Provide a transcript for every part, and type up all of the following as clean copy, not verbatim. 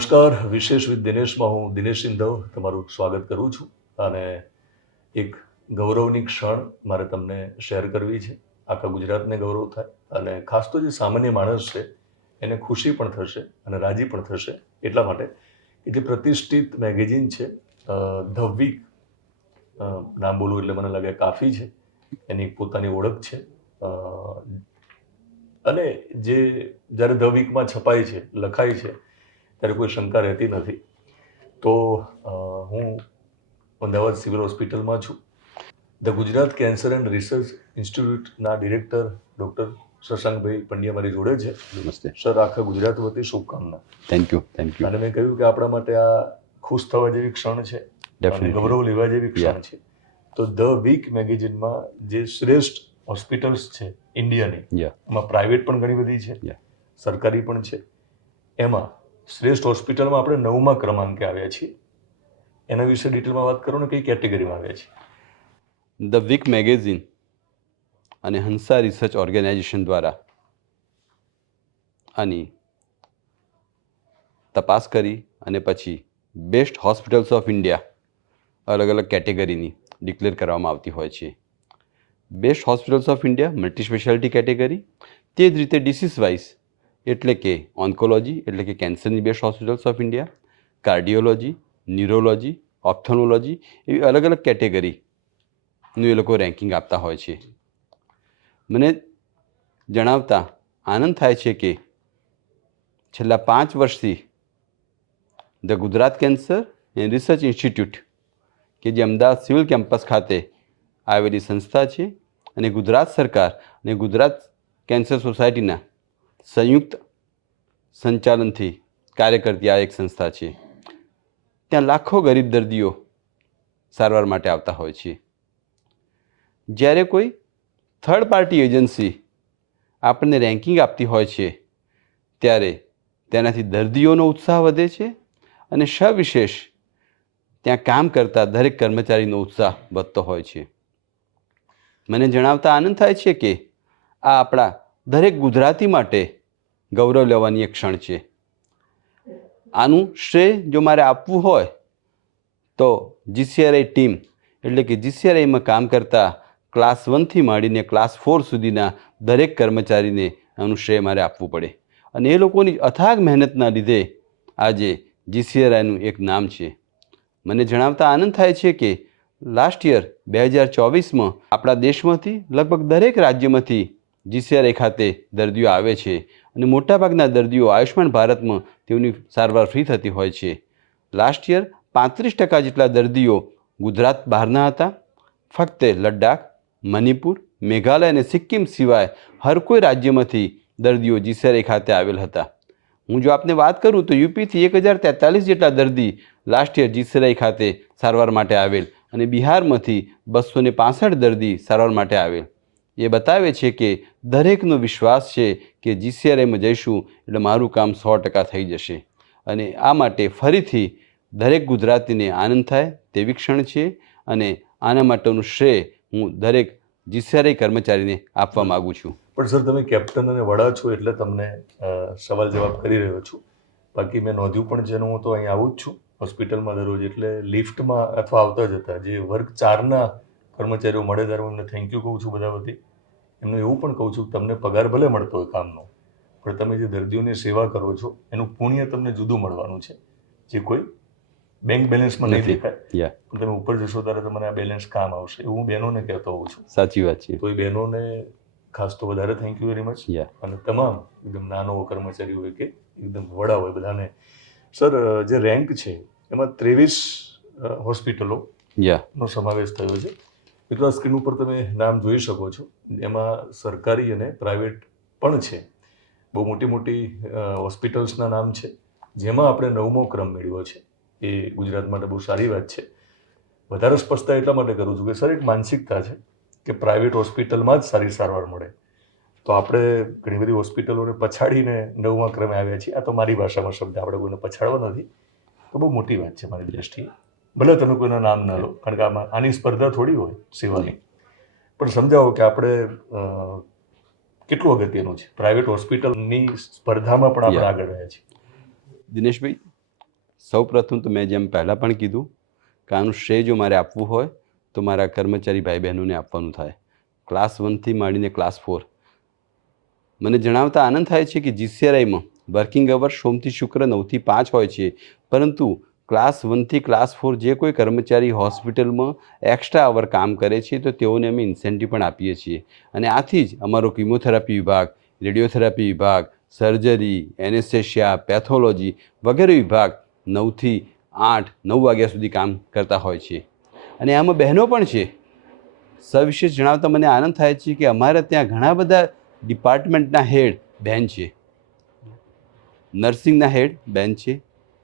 નમસ્કાર. વિશેષ વિથ દિનેશમાં હું દિનેશ સિંધવ તમારું સ્વાગત કરું છું. અને એક ગૌરવની ક્ષણ મારે તમને શેર કરવી છે. આખા ગુજરાતને ગૌરવ થાય અને ખાસ તો જે સામાન્ય માણસ છે એને ખુશી પણ થશે અને રાજી પણ થશે એટલા માટે કે જે પ્રતિષ્ઠિત મેગેઝિન છે ધ વીક, નામ બોલવું એટલે મને લાગે કાફી છે, એની પોતાની ઓળખ છે. અને જે જ્યારે ધ વીકમાં છપાય છે, લખાય છે, ત્યારે કોઈ શંકા રહેતી નથી. તો હું અમદાવાદ સિવિલ હોસ્પિટલમાં છું. The Gujarat cancer and research ઇન્સ્ટિટ્યૂટના ડિરેક્ટર ડૉક્ટર શશાંકભાઈ પંડ્યા મારી જોડે છે. નમસ્તે સર, આખા ગુજરાત વતી શુભકામના. Thank you. અને મેં કહ્યું કે આપણા માટે આ ખુશ થવા જેવી ક્ષણ છે, ગૌરવ લેવા જેવી ક્ષણ છે. તો ધ વીક મેગેઝિનમાં જે શ્રેષ્ઠ હોસ્પિટલ્સ છે ઇન્ડિયાની, એમાં પ્રાઇવેટ પણ ઘણી બધી છે, સરકારી પણ છે, એમાં શ્રેષ્ઠ હોસ્પિટલમાં આપણે 9મા ક્રમાંકે આવ્યા છીએ. એના વિશે ડિટેલમાં વાત કરો ને, કઈ કેટેગરીમાં આવ્યા છીએ? ધ વીક મેગેઝિન અને હંસા રિસર્ચ ઓર્ગેનાઇઝેશન દ્વારા આની તપાસ કરી અને પછી બેસ્ટ હોસ્પિટલ્સ ઓફ ઇન્ડિયા અલગ અલગ કેટેગરીની ડિક્લેર કરવામાં આવતી હોય છે. Best hospitals of India multi speciality category, તે જ રીતે ડિસીઝ વાઇઝ એટલે કે ઓન્કોલોજી એટલે કે કેન્સરની best hospitals of India, cardiology, neurology, ophthalmology એવી અલગ અલગ કેટેગરીનું એ લોકો રેન્કિંગ આપતા હોય છે. મને જણાવતા આનંદ થાય છે કે છેલ્લા 5 વર્ષથી the Gujarat cancer and research institute કે જે અમદાવાદ સિવિલ કેમ્પસ ખાતે આવેલી સંસ્થા છે અને ગુજરાત સરકાર અને ગુજરાત કેન્સર સોસાયટીના સંયુક્ત સંચાલનથી કાર્ય કરતી આ એક સંસ્થા છે. ત્યાં લાખો ગરીબ દર્દીઓ સારવાર માટે આવતા હોય છે. જ્યારે કોઈ થર્ડ પાર્ટી એજન્સી આપણને રેન્કિંગ આપતી હોય છે ત્યારે તેનાથી દર્દીઓનો ઉત્સાહ વધે છે અને સવિશેષ ત્યાં કામ કરતા દરેક કર્મચારીનો ઉત્સાહ વધતો હોય છે. મને જણાવતા આનંદ થાય છે કે આ આપણા દરેક ગુજરાતી માટે ગૌરવ લેવાની એક ક્ષણ છે. આનું શ્રેય જો મારે આપવું હોય તો જીસીઆરઆઈ ટીમ એટલે કે જીસીઆરઆઈમાં કામ કરતા ક્લાસ 1થી માંડીને ક્લાસ 4 સુધીના દરેક કર્મચારીને આનું શ્રેય મારે આપવું પડે. અને એ લોકોની અથાગ મહેનતના લીધે આજે જીસીઆરઆઈનું એક નામ છે. મને જણાવતા આનંદ થાય છે કે લાસ્ટ યર 2024માં આપણા દેશમાંથી લગભગ દરેક રાજ્યમાંથી જીસીઆરઆઈ ખાતે દર્દીઓ આવે છે અને મોટાભાગના દર્દીઓ આયુષ્યમાન ભારતમાં તેઓની સારવાર ફ્રી થતી હોય છે. લાસ્ટ યર 35% જેટલા દર્દીઓ ગુજરાત બહારના હતા. ફક્ત લદ્દાખ, મણિપુર, મેઘાલય અને સિક્કિમ સિવાય હર કોઈ રાજ્યમાંથી દર્દીઓ જીસીઆરઆઈ ખાતે આવેલ હતા. હું જો આપને વાત કરું તો યુપીથી 1043 જેટલા દર્દી લાસ્ટ યર જીસીઆરઆઈ ખાતે સારવાર માટે આવેલ અને બિહારમાંથી 265 દર્દી સારવાર માટે આવેલ. એ બતાવે છે કે દરેકનો વિશ્વાસ છે કે જીસીઆરઆઈમાં જઈશું એટલે મારું કામ 100% થઈ જશે. અને આ માટે ફરીથી દરેક ગુજરાતીને આનંદ થાય તેવી ક્ષણ છે અને આના માટેનું શ્રેય હું દરેક જીસીઆરઆઈ કર્મચારીને આપવા માગું છું. પણ સર, તમે કેપ્ટન અને વડા છો એટલે તમને સવાલ જવાબ કરી રહ્યો છું. બાકી મેં નોંધ્યું પણ છે, હું તો અહીં આવું જ છું હોસ્પિટલમાં દરરોજ, એટલે લિફ્ટમાં અથવા આવતા જતા જે વર્ગ 4ના કર્મચારીઓ મળે ત્યારે હું એમને થેન્ક યુ કહું છું બધા વતી. એમને એવું પણ કહું છું કે તમને પગાર ભલે મળતો હોય કામનો, પણ તમે જે દર્દીઓની સેવા કરો છો એનું પુણ્ય તમને જુદું મળવાનું છે, જે કોઈ બેંક બેલેન્સમાં નહીં દેખાય. પણ તમે ઉપર જશો ત્યારે તમને આ બેલેન્સ કામ આવશે, એવું હું બહેનોને કહેતો હોઉં છું. સાચી વાત છે. તો એ બહેનોને ખાસ તો વધારે થેન્ક યુ વેરી મચ. અને તમામ એકદમ નાનો કર્મચારી હોય કે એકદમ વડા હોય બધાને. સર, જે રેન્ક છે એમાં 23 હોસ્પિટલો નો સમાવેશ થયો છે. મિત્રો, આ સ્ક્રીન ઉપર તમે નામ જોઈ શકો છો. એમાં સરકારી અને પ્રાઇવેટ પણ છે. બહુ મોટી મોટી હોસ્પિટલ્સના નામ છે, જેમાં આપણે 9મો ક્રમ મેળવ્યો છે. એ ગુજરાત માટે બહુ સારી વાત છે. વધારે સ્પષ્ટતા એટલા માટે કરું છું કે સર, એક માનસિકતા છે કે પ્રાઇવેટ હોસ્પિટલમાં જ સારી સારવાર મળે. તો આપણે ઘણી બધી હોસ્પિટલોને પછાડીને 9મા ક્રમે આવ્યા છીએ. આ તો મારી ભાષામાં શબ્દ, આપણે કોઈને પછાડવા નથી. તો બહુ મોટી વાત છે મારી દ્રષ્ટિએ. ભલે તમે કોઈના નામ ના લો, કારણ કે આની સ્પર્ધા થોડી હોય સેવાની. પણ સમજાવો કે આપણે કેટલું અગત્યનું છે પ્રાઇવેટ હોસ્પિટલની સ્પર્ધામાં પણ આપણે આગળ રહ્યા છીએ. દિનેશભાઈ, સૌપ્રથમ તો મેં જેમ પહેલાં પણ કીધું કે આનું શ્રેય જો મારે આપવું હોય તો મારા કર્મચારી ભાઈ બહેનોને આપવાનું થાય. ક્લાસ 1થી માંડીને ક્લાસ 4 મને જણાવતા આનંદ થાય છે કે જીસીઆરઆઈમાં વર્કિંગ અવર સોમથી શુક્ર 9 થી 5 હોય છે, પરંતુ ક્લાસ 1થી ક્લાસ 4 જે કોઈ કર્મચારી હોસ્પિટલમાં એક્સ્ટ્રા અવર કામ કરે છે તો તેઓને અમે ઇન્સેન્ટિવ પણ આપીએ છીએ. અને આથી જ અમારો કિમોથેરાપી વિભાગ, રેડિયોથેરાપી વિભાગ, સર્જરી, એનેસ્થેશિયા, પેથોલોજી વગેરે વિભાગ 9 થી 8, 9 વાગ્યા સુધી કામ કરતા હોય છે. અને આમાં બહેનો પણ છે. સવિશેષ જણાવતા મને આનંદ થાય છે કે અમારે ત્યાં ઘણા બધા ડિપાર્ટમેન્ટના હેડ બહેન છે, નર્સિંગના હેડ બહેન છે,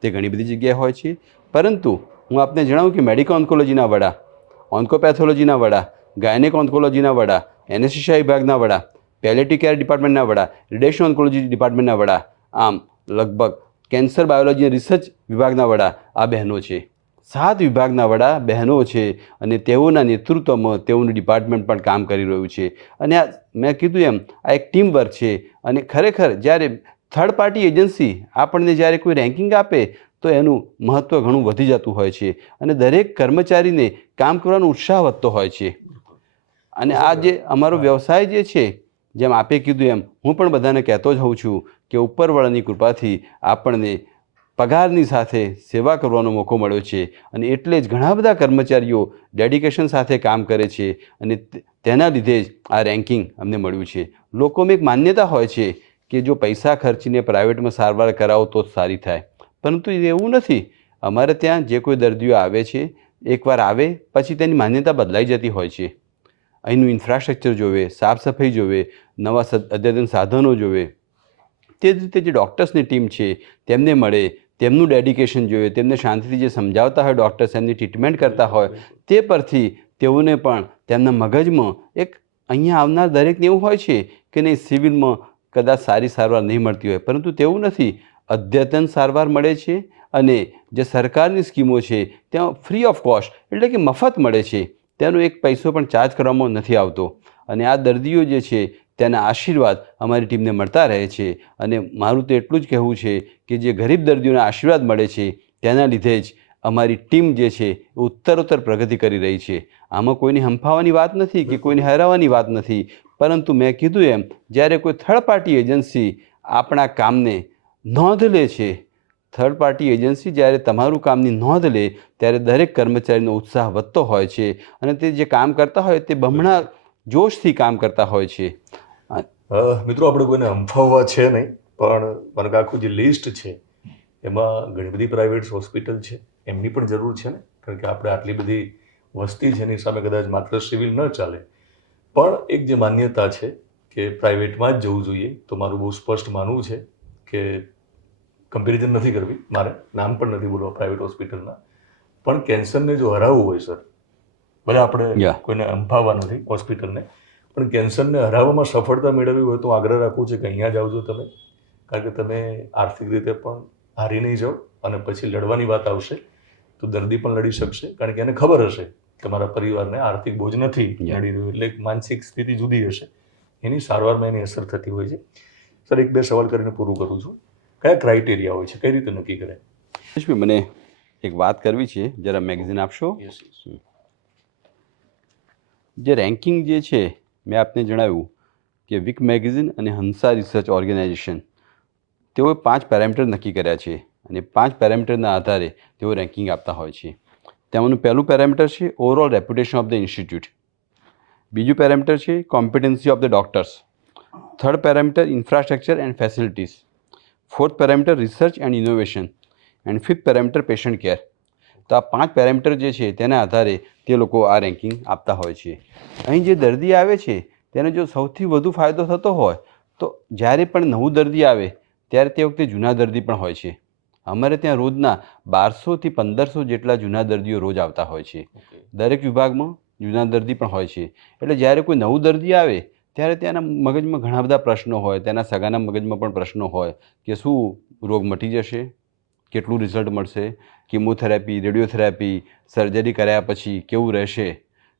તે ઘણી બધી જગ્યાએ હોય છે. પરંતુ હું આપને જણાવું કે મેડિકલ ઓન્કોલોજીના વડા, ઓન્કોપેથોલોજીના વડા, ગાયનેક ઓન્કોલોજીના વડા, એનેસ્થેશિયા વિભાગના વડા, પેલેટિવ કેર ડિપાર્ટમેન્ટના વડા, રેડિયેશન ઓન્કોલોજી ડિપાર્ટમેન્ટના વડા, આમ લગભગ કેન્સર બાયોલોજી રિસર્ચ વિભાગના વડા આ બહેનો છે. 7 વિભાગના વડા બહેનો છે અને તેઓના નેતૃત્વમાં તેઓનું ડિપાર્ટમેન્ટ પણ કામ કરી રહ્યું છે. અને આ મેં કીધું એમ આ એક ટીમ વર્ક છે. અને ખરેખર જ્યારે થર્ડ પાર્ટી એજન્સી આપણને જ્યારે કોઈ રેન્કિંગ આપે તો એનું મહત્ત્વ ઘણું વધી જતું હોય છે અને દરેક કર્મચારીને કામ કરવાનો ઉત્સાહ વધતો હોય છે. અને આ જે અમારો વ્યવસાય જે છે, જેમ આપે કીધું એમ હું પણ બધાને કહેતો જ હોઉં છું કે ઉપરવાળાની કૃપાથી આપણને પગારની સાથે સેવા કરવાનો મોકો મળ્યો છે. અને એટલે જ ઘણા બધા કર્મચારીઓ ડેડિકેશન સાથે કામ કરે છે અને તેના લીધે જ આ રેન્કિંગ અમને મળ્યું છે. લોકોમાં એક માન્યતા હોય છે કે જો પૈસા ખર્ચીને પ્રાઇવેટમાં સારવાર કરાવો તો જ સારી થાય, પરંતુ એવું નથી. અમારે ત્યાં જે કોઈ દર્દીઓ આવે છે, એકવાર આવે પછી તેની માન્યતા બદલાઈ જતી હોય છે. અહીંનું ઇન્ફ્રાસ્ટ્રક્ચર જોવે, સાફ સફાઈ જોવે, નવા અદ્યતન સાધનો જોવે. તે જ રીતે જે ડૉક્ટર્સની ટીમ છે તેમને મળે, તેમનું ડેડિકેશન જોઈએ, તેમને શાંતિથી જે સમજાવતા હોય ડૉક્ટર્સ, એમની ટ્રીટમેન્ટ કરતા હોય, તે પરથી તેઓને પણ તેમના મગજમાં એક અહીંયા આવનાર દરેકને એવું હોય છે કે નહીં સિવિલમાં કદાચ સારી સારવાર નહીં મળતી હોય, પરંતુ તેવું નથી. અદ્યતન સારવાર મળે છે અને જે સરકારની સ્કીમો છે ત્યાં ફ્રી ઓફ કોસ્ટ એટલે કે મફત મળે છે. તેનો એક પૈસો પણ ચાર્જ કરવામાં નથી આવતો. અને આ દર્દીઓ જે છે તેના આશીર્વાદ અમારી ટીમને મળતા રહે છે. અને મારું તો એટલું જ કહેવું છે કે જે ગરીબ દર્દીઓના આશીર્વાદ મળે છે તેના લીધે જ અમારી ટીમ જે છે એ ઉત્તરોત્તર પ્રગતિ કરી રહી છે. આમાં કોઈને હંફાવવાની વાત નથી કે કોઈને હરાવવાની વાત નથી, પરંતુ મેં કીધું એમ જ્યારે કોઈ થર્ડ પાર્ટી એજન્સી આપણા કામને નોંધ લે છે, થર્ડ પાર્ટી એજન્સી જ્યારે તમારું કામની નોંધ લે ત્યારે દરેક કર્મચારીનો ઉત્સાહ વધતો હોય છે અને તે જે કામ કરતા હોય તે બમણા જોશથી કામ કરતા હોય છે. મિત્રો, આપણે કોઈને હંફાવવા છે નહીં, પણ મને આખું જે લિસ્ટ છે એમાં ઘણી બધી પ્રાઇવેટ હોસ્પિટલ છે, એમની પણ જરૂર છે ને, કારણ કે આપણે આટલી બધી વસ્તી છે એની સામે કદાચ માત્ર સિવિલ ન ચાલે. પણ એક જે માન્યતા છે કે પ્રાઇવેટમાં જ જવું જોઈએ, તો મારું બહુ સ્પષ્ટ માનવું છે કે કમ્પેરિઝન નથી કરવી, મારે નામ પણ નથી બોલવા પ્રાઇવેટ હોસ્પિટલના, પણ કેન્સરને જો હરાવવું હોય સર, ભલે આપણે કોઈને હંફાવવા નથી હોસ્પિટલને, પણ કેન્સરને હરાવવામાં સફળતા મેળવવી હોય તો આગ્રહ રાખવું છે કે અહીંયા જ આવજો તમે, કારણ કે તમે આર્થિક રીતે પણ હારી નહીં જાઓ અને પછી લડવાની વાત આવશે તો દર્દી પણ લડી શકશે, કારણ કે એને ખબર હશે કે મારા પરિવારને આર્થિક બોજ નથી લડી રહ્યું, એટલે માનસિક સ્થિતિ જુદી હશે, એની સારવારમાં એની અસર થતી હોય છે. સર, 1-2 સવાલ કરીને પૂરું કરું છું. કયા ક્રાઇટેરિયા હોય છે, કઈ રીતે નક્કી કરે? મને એક વાત કરવી છે, જરા મેગઝીન આપશો. જે રેન્કિંગ જે છે મેં આપને જણાવ્યું કે વિક મેગેઝિન અને હંસા રિસર્ચ ઓર્ગેનાઇઝેશન તેઓએ 5 પેરામીટર નક્કી કર્યા છે અને 5 પેરામીટરના આધારે તેઓ રેન્કિંગ આપતા હોય છે. તેમાંનું પહેલું પેરામીટર છે overall reputation of the institute, બીજું પેરામીટર છે competency of the doctors, third parameter infrastructure and facilities, fourth parameter research and innovation and fifth parameter patient care. તો આ 5 પેરામીટર જે છે તેના આધારે તે લોકો આ રેન્કિંગ આપતા હોય છે. અહીં જે દર્દી આવે છે તેને જો સૌથી વધુ ફાયદો થતો હોય તો જ્યારે પણ નવું દર્દી આવે ત્યારે તે વખતે જૂના દર્દી પણ હોય છે. અમારે ત્યાં રોજના 1200 થી 1500 જેટલા જૂના દર્દીઓ રોજ આવતા હોય છે. દરેક વિભાગમાં જૂના દર્દી પણ હોય છે. એટલે જ્યારે કોઈ નવું દર્દી આવે ત્યારે તેના મગજમાં ઘણા બધા પ્રશ્નો હોય, તેના સગાના મગજમાં પણ પ્રશ્નો હોય કે શું રોગ મટી જશે, કેટલું રિઝલ્ટ મળશે, કિમોથેરાપી, રેડિયોથેરાપી, સર્જરી કર્યા પછી કેવું રહેશે.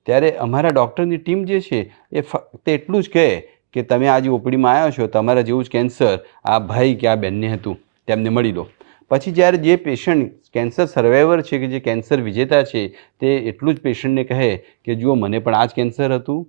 ત્યારે અમારા ડૉક્ટરની ટીમ જે છે એ ફક્ત એટલું જ કહે કે તમે આજે ઓપીડીમાં આવ્યા છો, તમારા જેવું જ કેન્સર આ ભાઈ કે આ બહેનને હતું, તેમને મળી લો. પછી જ્યારે જે પેશન્ટ કેન્સર સર્વાઈવર છે કે જે કેન્સર વિજેતા છે તે એટલું જ પેશન્ટને કહે કે જુઓ મને પણ આ જ કેન્સર હતું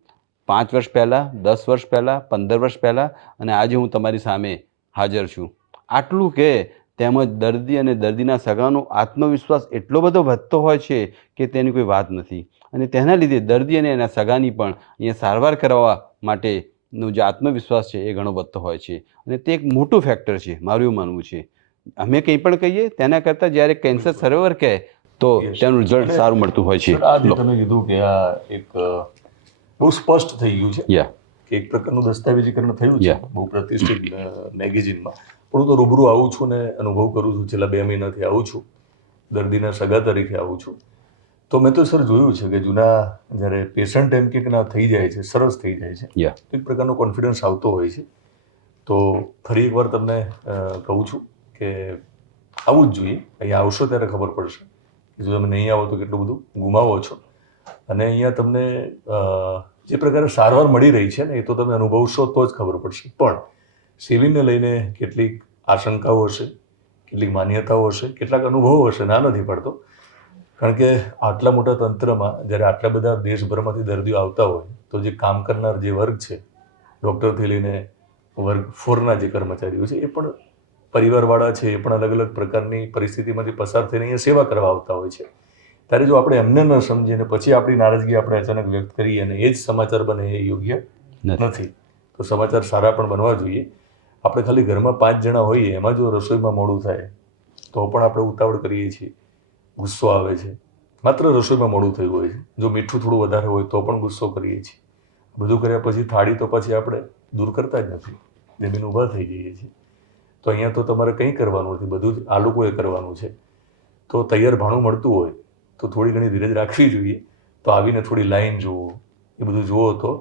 5 વર્ષ પહેલાં, 10 વર્ષ પહેલાં, 15 વર્ષ પહેલાં, અને આજે હું તમારી સામે હાજર છું. આટલું કહે તેમજ દર્દી અને દર્દીના સગાનો આત્મવિશ્વાસ એટલો બધો વધતો હોય છે કે તેની કોઈ વાત નથી. અને તેના લીધે દર્દી અને એના સગાની પણ અહીંયા સારવાર કરવા માટેનો જે આત્મવિશ્વાસ છે એ ઘણો વધતો હોય છે. અને તે એક મોટું ફેક્ટર છે, મારું એવું માનવું છે. અમે કંઈ પણ કહીએ તેના કરતાં જ્યારે કેન્સર સર્વાઈવર કહે તો તેનું રિઝલ્ટ સારું મળતું હોય છે. સર, આ જે તમે કીધું કે આ એક બહુ સ્પષ્ટ થઈ ગયું છે યા કે એક પ્રકારનું દસ્તાવેજીકરણ થયું છે Yeah. બહુ પ્રતિષ્ઠિત મેગેઝિનમાં. પણ હું તો રૂબરૂ આવું છું ને અનુભવ કરું છું, છેલ્લા 2 મહિનાથી આવું છું, દર્દીના સગા તરીકે આવું છું. તો મેં તો સર જોયું છે કે જૂના જ્યારે પેશન્ટ એમ કે ના થઈ જાય છે, સરસ થઈ જાય છે, યા એક પ્રકારનો કોન્ફિડન્સ આવતો હોય છે. તો ફરી એકવાર તમને કહું છું કે આવવું જ જોઈએ. અહીંયા આવશો ત્યારે ખબર પડશે કે જો તમે નહીં આવો તો કેટલું બધું ગુમાવો છો. અને અહીંયા તમને જે પ્રકારે સારવાર મળી રહી છે ને એ તો તમે અનુભવશો તો જ ખબર પડશે. પણ સિવિલને લઈને કેટલીક આશંકાઓ હશે, કેટલીક માન્યતાઓ હશે, કેટલાક અનુભવો હશે, ના નથી પડતો. કારણ કે આટલા મોટા તંત્રમાં જ્યારે આટલા બધા દેશભરમાંથી દર્દીઓ આવતા હોય તો જે કામ કરનાર જે વર્ગ છે, ડૉક્ટરથી લઈને વર્ગ 4ના જે કર્મચારીઓ છે એ પણ પરિવારવાળા છે, એ પણ અલગ અલગ પ્રકારની પરિસ્થિતિમાંથી પસાર થઈને અહીંયા સેવા કરવા આવતા હોય છે. ત્યારે જો આપણે એમને ન સમજીએ અને પછી આપણી નારાજગી આપણે અચાનક વ્યક્ત કરીએ અને એ જ સમાચાર બને એ યોગ્ય નથી. તો સમાચાર સારા પણ બનવા જોઈએ. આપણે ખાલી ઘરમાં 5 જણા હોઈએ એમાં જો રસોઈમાં મોડું થાય તો પણ આપણે ઉતાવળ કરીએ છીએ, ગુસ્સો આવે છે. માત્ર રસોઈમાં મોડું થયું હોય છે, જો મીઠું થોડું વધારે હોય તો પણ ગુસ્સો કરીએ છીએ. બધું કર્યા પછી થાળી તો પછી આપણે દૂર કરતા જ નથી, જમીન ઊભા થઈ જઈએ છીએ. તો અહીંયા તો તમારે કંઈ કરવાનું નથી, બધું જ આ લોકોએ કરવાનું છે. તો તૈયાર ભાણું મળતું હોય તો થોડી ઘણી ધીરજ રાખવી જોઈએ. તો આવીને થોડી લાઈન જુઓ, એ બધું જુઓ તો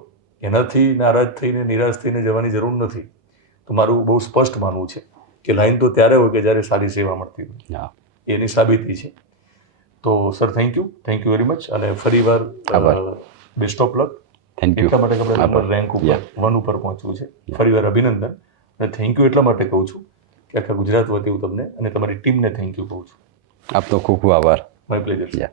એનાથી નારાજ થઈને નિરાશ થઈને જવાની જરૂર નથી. તો મારું બહુ સ્પષ્ટ માનવું છે કે લાઈન તો ત્યારે હોય કે જ્યારે સારી સેવા મળતી હોય, એની સાબિતી છે. તો sir thank you very much. અને ફરીવાર best of luck. Thank you. એટલા માટે આપણે નંબર રેન્ક ઉપર 1 ઉપર પહોંચવું છે. ફરીવાર અભિનંદન. અને થેન્ક યુ એટલા માટે કહું છું કે આખા ગુજરાત વતી હું તમને અને તમારી ટીમને થેન્ક યુ કહું છું. આપનો ખૂબ ખૂબ આભાર. My pleasure.